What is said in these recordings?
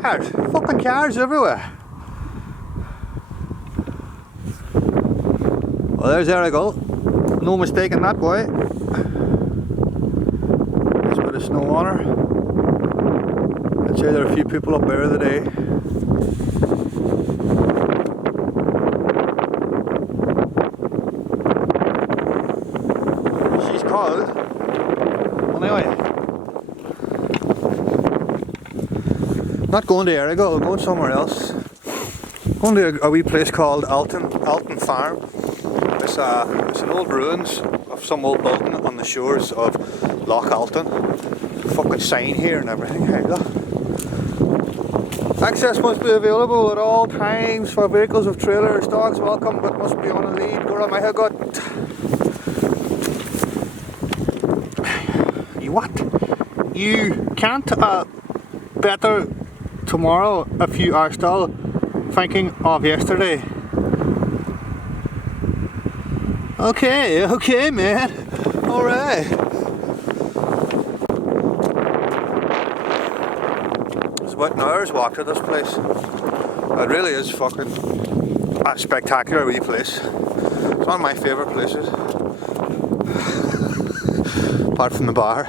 cars. Fucking cars everywhere. Well, there's Errigal. No mistaking that boy. There's a bit of snow on her. I'd say there are a few people up there today. She's cold. Well, anyway. Not going to Errigal, I'm going somewhere else. Going to a wee place called Alton Farm. It's an old ruins of some old building on the shores of Loch Altan. Fucking sign here and everything. Hey, look. Access must be available at all times for vehicles with trailers. Dogs welcome, but must be on a lead. Go around my hair, God. You what? You can't better tomorrow if you are still thinking of yesterday. Okay, man. Alright. It's about an hour's walk to this place. It really is fucking a spectacular wee place. It's one of my favourite places. Apart from the bar.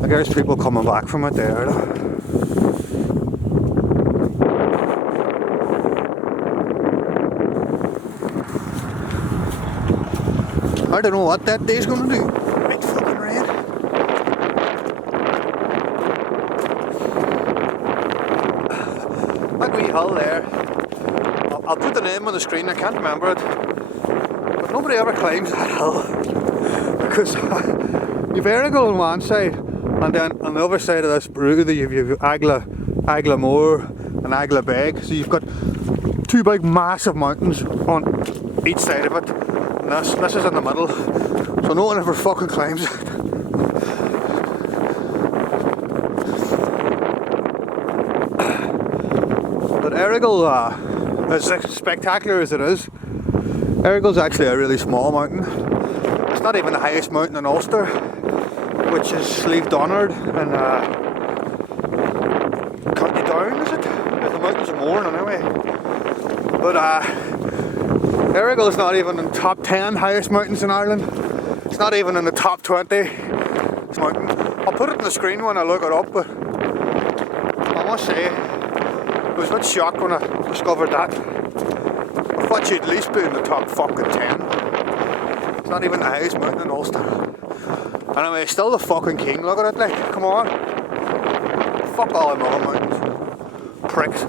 Like there's people coming back from it there. I don't know what that day's gonna do. Big fucking rain. That wee hill there. I'll put the name on the screen, I can't remember it. But nobody ever climbs that hill. Because you've Errigal on one side, and then on the other side of this route you've Agla Moor and Agla Beg. So you've got two big massive mountains on each side of it. And this is in the middle, so no one ever fucking climbs it. But Errigal, as spectacular as it is, Errigal's actually a really small mountain. It's not even the highest mountain in Ulster, which is Lough Altan and County Down, is it? The mountains of Mourne anyway. But Errigal is not even in the top 10 highest mountains in Ireland. It's not even in the top 20 mountain. I'll put it on the screen when I look it up, but I must say, I was a bit shocked when I discovered that. I thought she'd at least be in the top fucking 10. It's not even the highest mountain in Ulster. Anyway, still the fucking king, look at it, like, come on. Fuck all them other mountains. Pricks.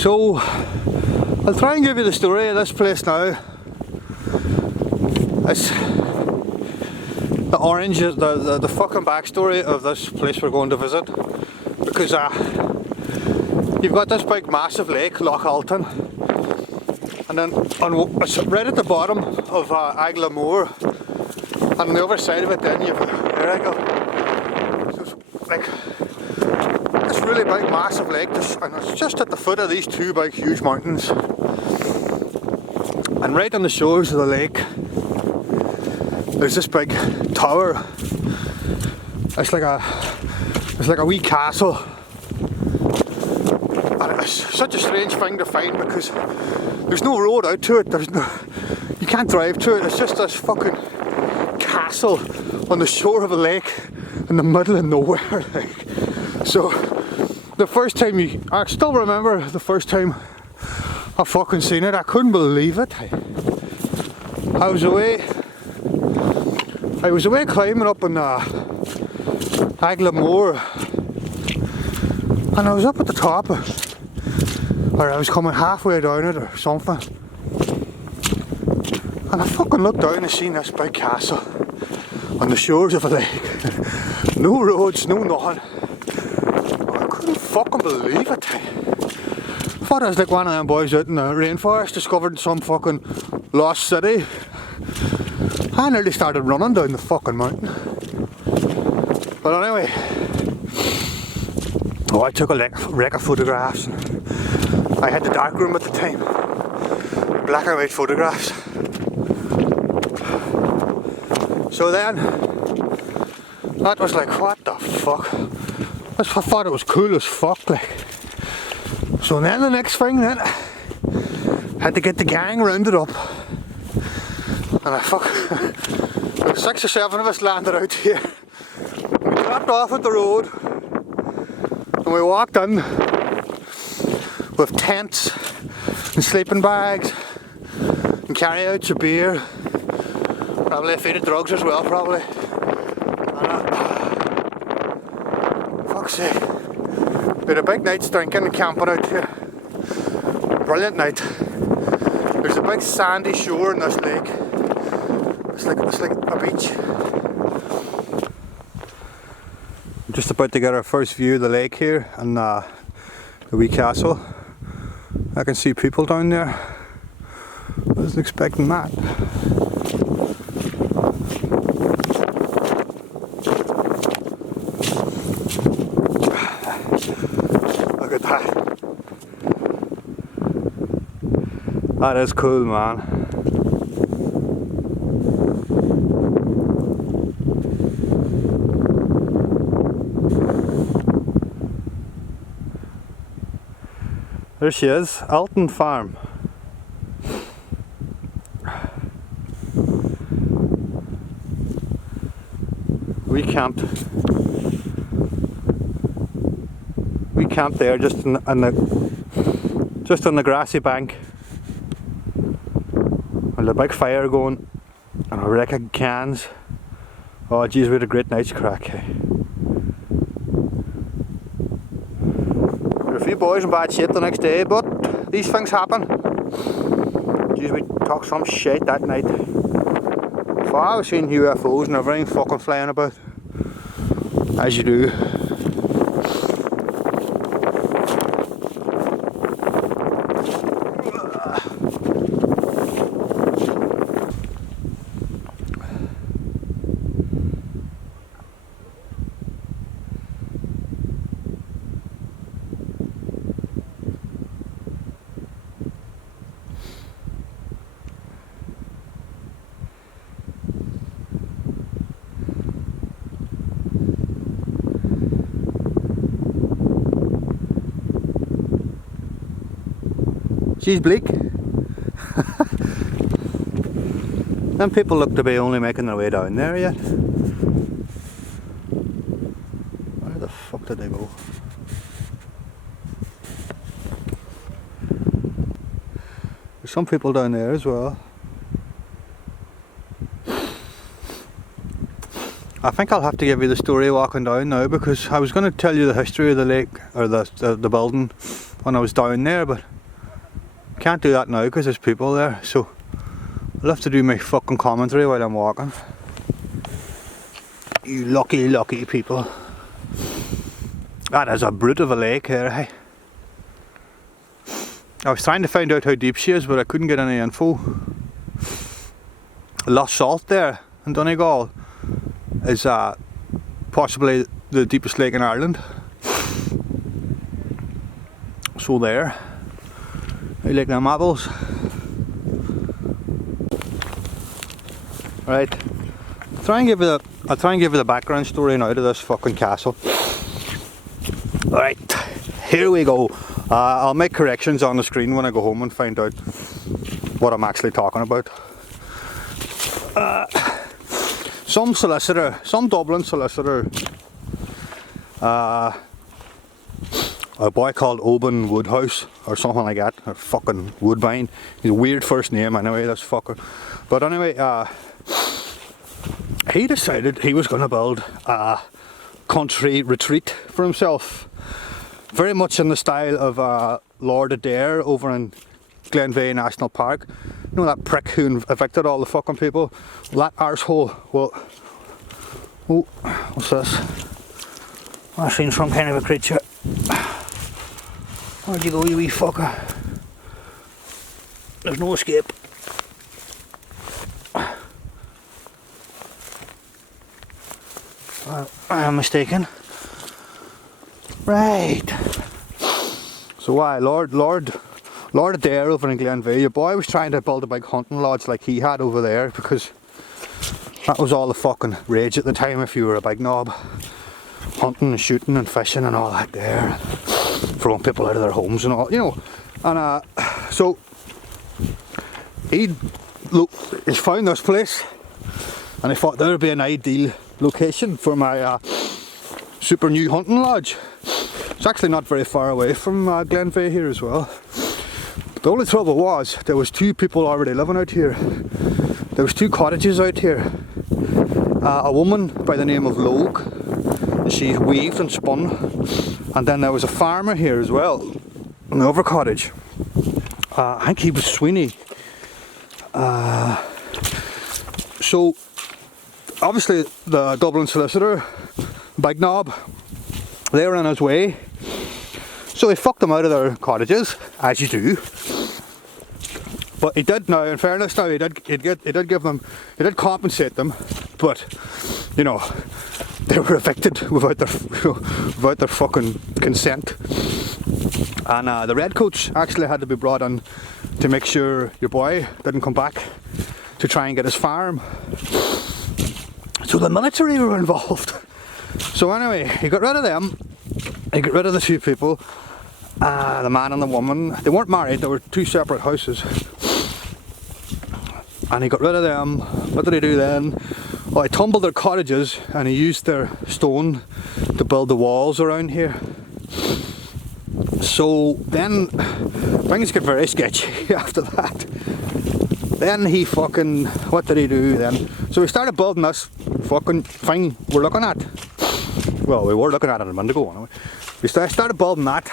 So, I'll try and give you the story of this place now. It's the orange, the fucking backstory of this place we're going to visit. Because you've got this big massive lake, Loch Altan. And then it's right at the bottom of Agla Moor. And on the other side of it then you've Errigal. So it's like this really big massive lake, and it's just at the foot of these two big huge mountains. And right on the shores of the lake there's this big tower. It's like a wee castle. And it's such a strange thing to find because there's no road out to it. You can't drive to it. It's just this fucking castle on the shore of a lake in the middle of nowhere. Like. So the first time I still remember the first time I fucking seen it. I couldn't believe it. I was away climbing up on Agla Moor, and I was up at the top, or I was coming halfway down it or something, and I fucking looked down and seen this big castle on the shores of a lake. No roads, no nothing. I couldn't fucking believe it. I thought I was like one of them boys out in the rainforest discovered some fucking lost city. I nearly started running down the fucking mountain. But anyway, Oh, I took a wreck of photographs. I had the dark room at the time. Black and white photographs. So then, that was like, what the fuck? I thought it was cool as fuck, like. So then the next thing then, had to get the gang rounded up. And there was 6 or 7 of us landed out here. We dropped off at the road. And we walked in with tents and sleeping bags and carry-outs of beer. Probably a feed of drugs as well, probably. Fuck's sake. We had a big night's drinking and camping out here. Brilliant night. There's a big sandy shore in this lake. It's like a beach. I'm just about to get our first view of the lake here and the wee castle. I can see people down there. I wasn't expecting that. Look at that. That is cool, man. There she is, Alton Farm. We camped there just on the grassy bank. With a big fire going and a wreck of cans. Oh geez, we had a great night's crack. Hey. There were a few boys in bad shape the next day, but these things happen. Geez, we talked some shit that night. I was seeing UFOs and everything fucking flying about. As you do. She's bleak. Them people look to be only making their way down there yet. Where the fuck did they go? There's some people down there as well. I think I'll have to give you the story walking down now, because I was going to tell you the history of the lake or the building when I was down there, but can't do that now because there's people there, so I'll have to do my fucking commentary while I'm walking. You lucky people. That is a brute of a lake here, hey? I was trying to find out how deep she is, but I couldn't get any info. Lough Altan there in Donegal is possibly the deepest lake in Ireland. So there. You like them apples? Right. I'll try and give you the background story now to this fucking castle. Alright, here we go. I'll make corrections on the screen when I go home and find out what I'm actually talking about. Some Dublin solicitor, a boy called Oban Woodhouse or something like that, or fucking Woodbine. He's a weird first name anyway, this fucker. But anyway, he decided he was going to build a country retreat for himself. Very much in the style of Lord Adair over in Glenveigh National Park. You know that prick who evicted all the fucking people? That arsehole. Well, oh, what's this? I've seen some kind of a creature. Where'd you go, you wee fucker? There's no escape. I am mistaken. Right. So why, Lord Adair over in Glenveigh, your boy was trying to build a big hunting lodge like he had over there, because that was all the fucking rage at the time if you were a big knob. Hunting and shooting and fishing and all that there. Throwing people out of their homes and all, you know. And so he found this place, and I thought there would be an ideal location for my super new hunting lodge. It's actually not very far away from Glenveigh here as well. But the only trouble was there was 2 people already living out here. There was 2 cottages out here. A woman by the name of Loch, she weaved and spun, and then there was a farmer here as well in the other cottage. I think he was Sweeney. So obviously the Dublin solicitor, big knob, they were in his way, so he fucked them out of their cottages, as you do. But he did, now in fairness, now he did give them, he did compensate them, but you know, they were evicted without their fucking consent. And the redcoats actually had to be brought in to make sure your boy didn't come back to try and get his farm. So the military were involved. So anyway, he got rid of them. He got rid of the 2 people, the man and the woman. They weren't married, they were 2 separate houses. And he got rid of them. What did he do then? Well, he tumbled their cottages and he used their stone to build the walls around here. So then things get very sketchy after that. Then he fucking, what did he do then? So he started building this fucking thing we're looking at. Well, we were looking at it a minute ago anyway. We started building that,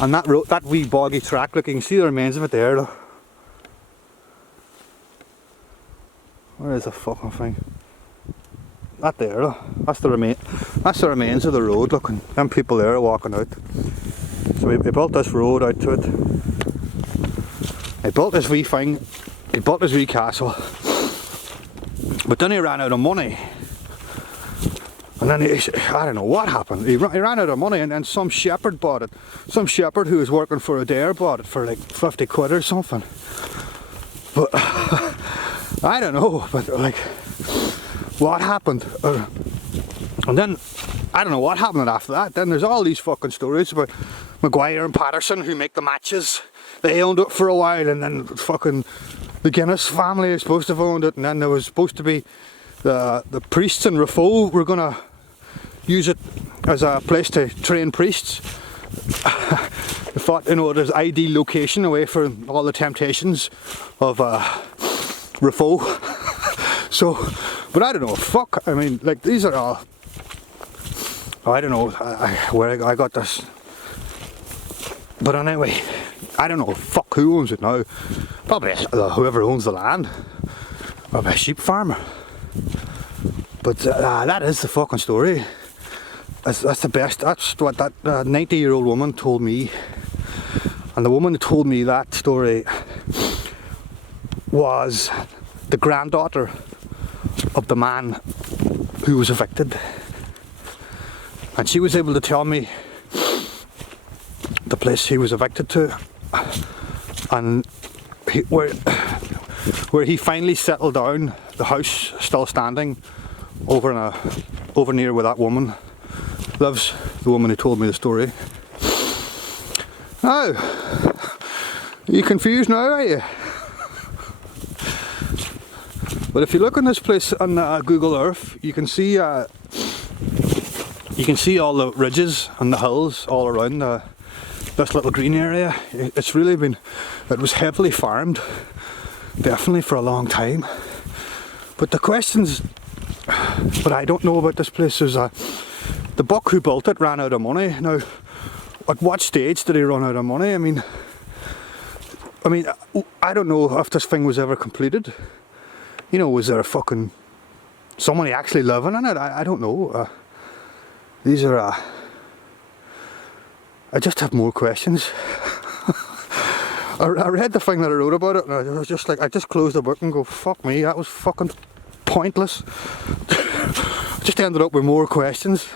and that road, that wee boggy track, look, you can see the remains of it there, look. Where is the fucking thing? That there, look. That's the remains of the road, look, and them people there are walking out. So we built this road out to it. He built this wee thing, he built this wee castle. But then he ran out of money. And then I don't know what happened. He ran out of money, and then some shepherd bought it. Some shepherd who was working for Adair bought it for like 50 quid or something. But I don't know, but like, what happened? And then, I don't know what happened after that. Then there's all these fucking stories about Maguire and Patterson who make the matches. They owned it for a while, and then fucking the Guinness family is supposed to have owned it, and then there was supposed to be the priests in Raphoe were gonna use it as a place to train priests. They thought, you know, there's ideal location away from all the temptations of Raphoe. So, but I don't know, fuck, I mean, like, these are all, I don't know where I got this. But anyway, I don't know, fuck, who owns it now? Probably whoever owns the land. Probably a sheep farmer. But that is the fucking story. That's the best. That's what that 90-year-old woman told me. And the woman who told me that story was the granddaughter of the man who was evicted. And she was able to tell me the place he was evicted to, and where he finally settled down, the house still standing over near where that woman lives, the woman who told me the story. Now, are you confused now, are you? But if you look on this place on Google Earth, you can see all the ridges and the hills all around this little green area. It's really been, it was heavily farmed, definitely for a long time. But the questions, but I don't know about this place is the buck who built it ran out of money. Now, at what stage did he run out of money? I mean, I don't know if this thing was ever completed. You know, was there a fucking somebody actually living in it? I don't know. These are I just have more questions. I read the thing that I wrote about it, and I was just like, I just closed the book and go, fuck me, that was fucking pointless. Just ended up with more questions.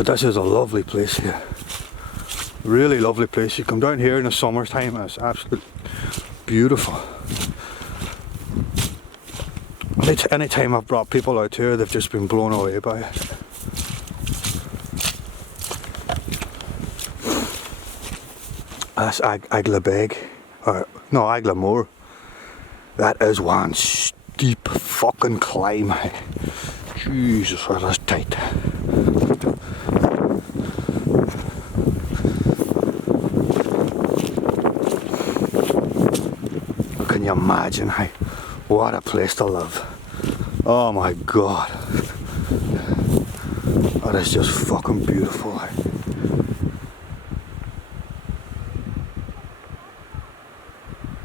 But this is a lovely place here. Really lovely place. You come down here in the summertime and it's absolutely beautiful. Any time I've brought people out here, they've just been blown away by it. That's Aglabeg, or no, Aglamore. That is one steep fucking climb. Jesus, that is tight. Can you imagine? What a place to live. Oh my god. That is just fucking beautiful.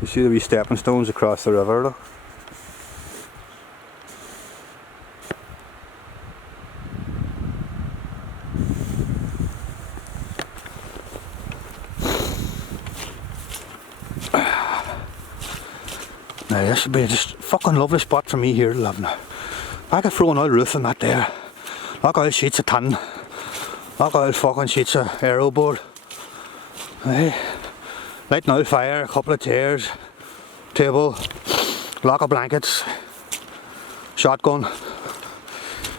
You see the wee stepping stones across the river, look. Now this would be just a fucking lovely spot for me here to live now. I could throw an old roof on that there. Like old sheets of tin. Like old fucking sheets of aero board. Hey. Light an old fire, a couple of chairs, table, lock of blankets, shotgun.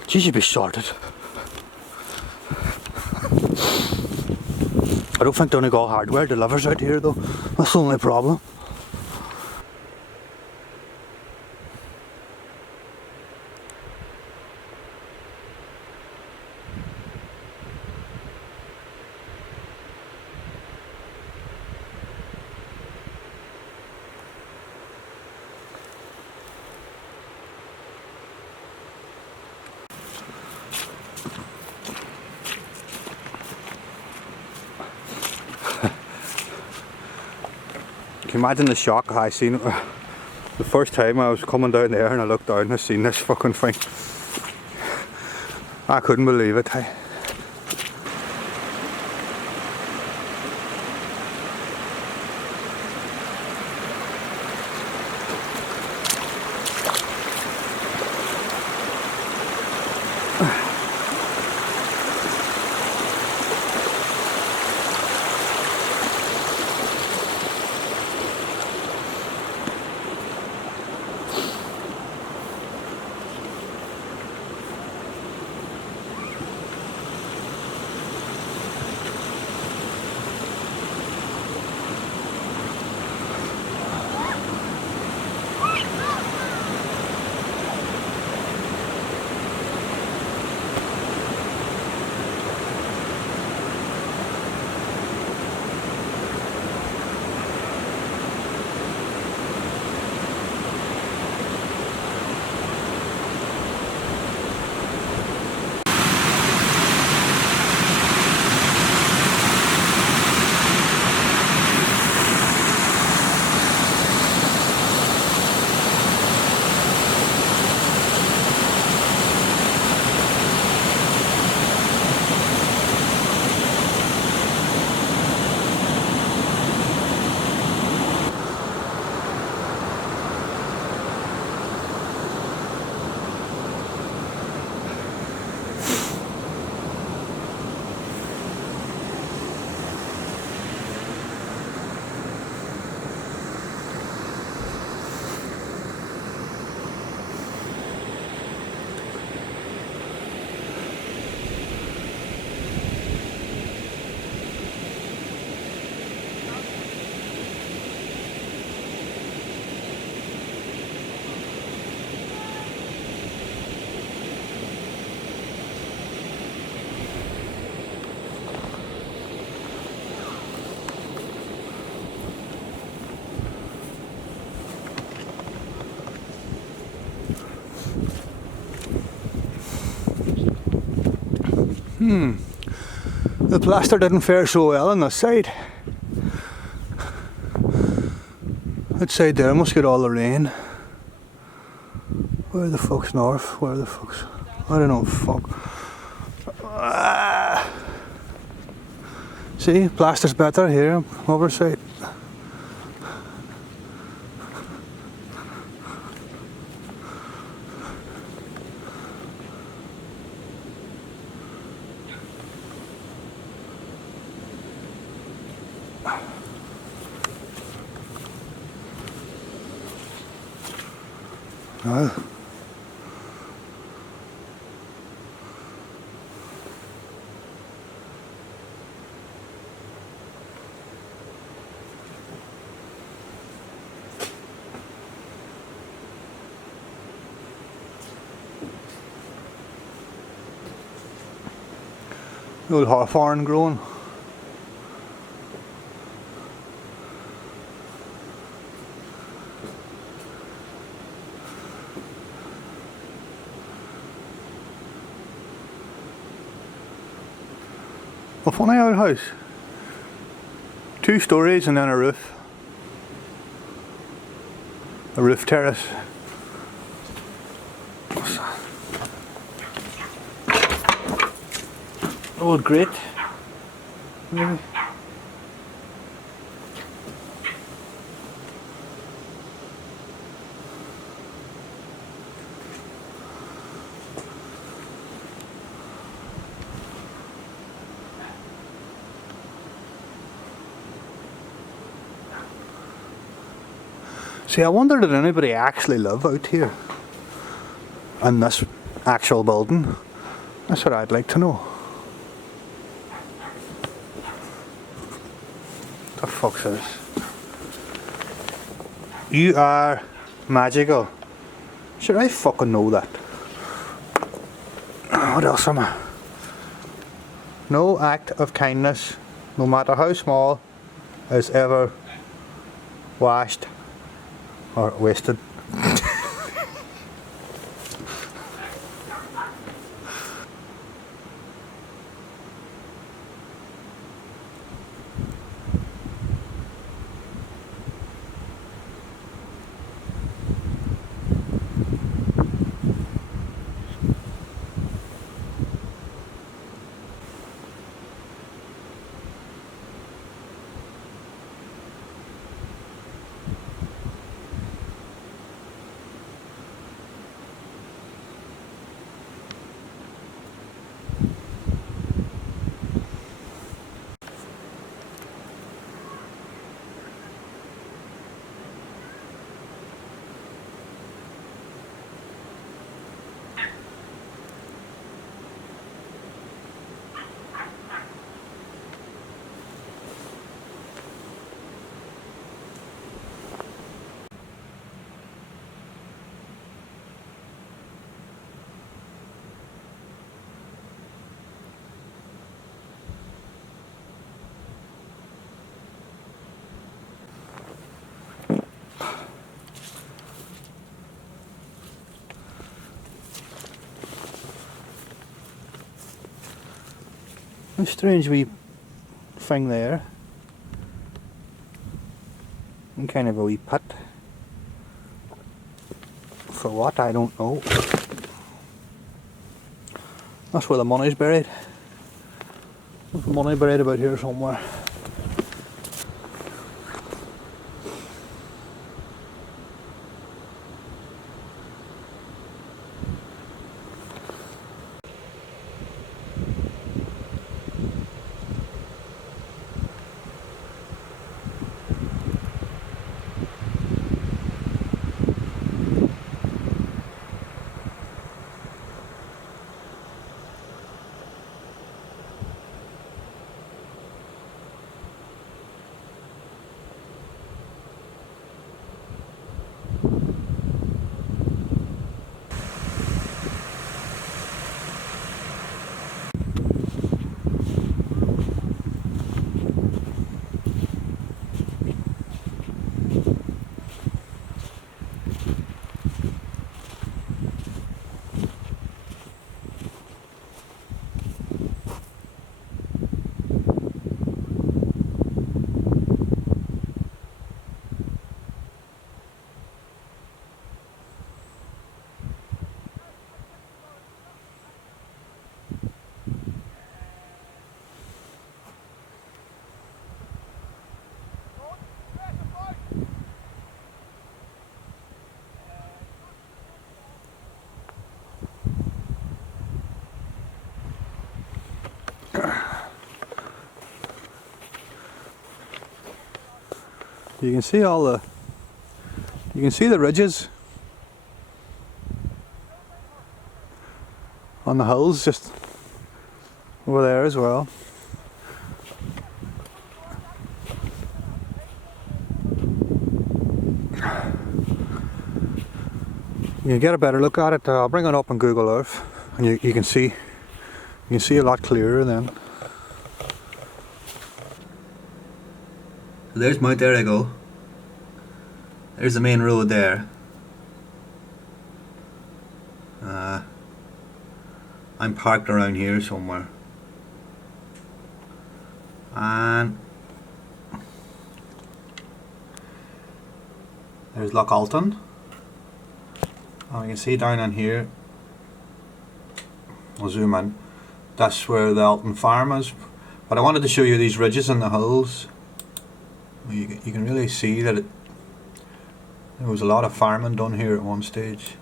Geez, you'd be sorted. I don't think Donegal hardware delivers out here though. That's the only problem. Can you imagine the shock I seen it the first time I was coming down there and I looked down and I seen this fucking thing. I couldn't believe it. The plaster didn't fare so well on this side. That side there must get all the rain. Where the fuck's north? Where the fuck's... I don't know, fuck. See, plaster's better here, over side. No. The old hawthorn growing. A funny old house. 2 stories and then a roof. A roof terrace. What's that? Old grate. Maybe. See, I wonder did anybody actually live out here in this actual building? That's what I'd like to know. The fuck's this? You are magical. Should I fucking know that? What else am I? No act of kindness, no matter how small, is ever washed or wasted. A strange wee thing there. And kind of a wee pit. For what, I don't know. That's where the money's buried. There's money buried about here somewhere. You can see you can see the ridges on the hills just over there as well. You can get a better look at it. I'll bring it up on Google Earth, and you can see a lot clearer then. So there's Mount Errigal. There's the main road there. I'm parked around here somewhere, and there's Loch Alton. And you can see down in here, I'll zoom in, that's where the Alton farm is. But I wanted to show you these ridges in the hills. You can really see that there was a lot of farming done here at one stage.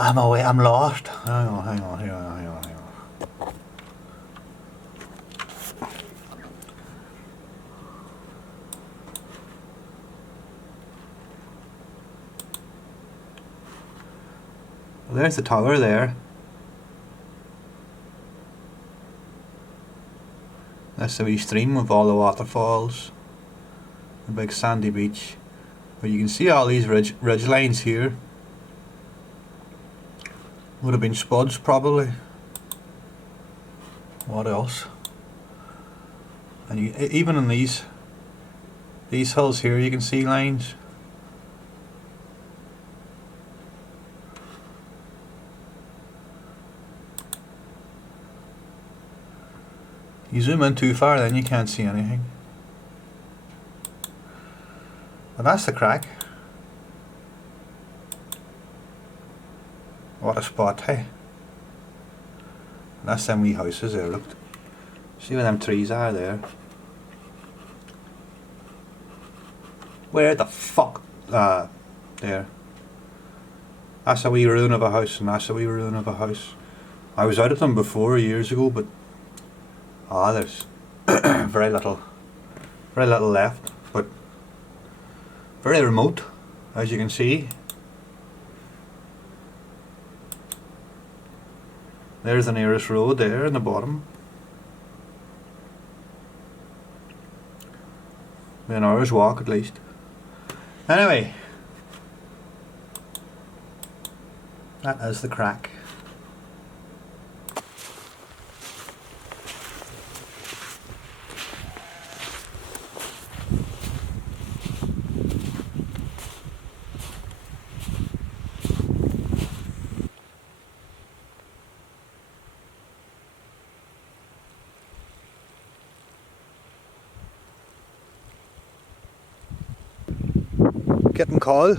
I'm lost. Hang on. Well, there's the tower there. That's the wee stream with all the waterfalls. The big sandy beach. But you can see all these ridge lines here. Would have been spuds probably. What else? And even in these hills here you can see lines. You zoom in too far, then you can't see anything. And that's the crack. What a spot, hey? That's them wee houses there, look. See where them trees are there? Where the fuck? There. That's a wee ruin of a house, and that's a wee ruin of a house. I was out of them before, years ago, but there's very little left, but very remote, as you can see. There's the nearest road there in the bottom. An hour's walk at least. Anyway, that is the crack. Getting cold.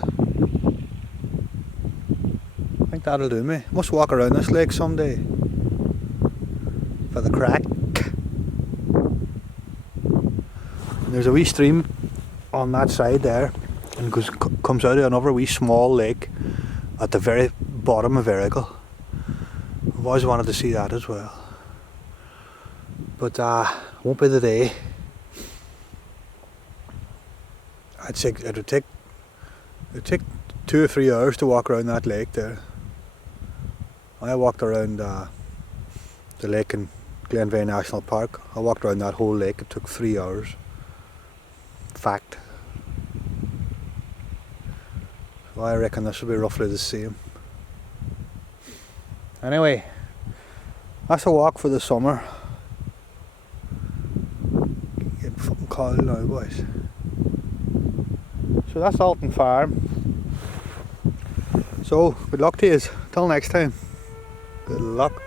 I think that'll do me. Must walk around this lake someday for the crack. And there's a wee stream on that side there, and comes out of another wee small lake at the very bottom of Errigal. I've always wanted to see that as well, but won't be the day. I'd say it would take 2 or 3 hours to walk around that lake there. I walked around the lake in Glenveigh National Park. I walked around that whole lake. It took 3 hours. Fact. So I reckon this will be roughly the same. Anyway, that's a walk for the summer. Getting fucking cold now, boys. So that's Alton Farm. So good luck to you. Till next time. Good luck.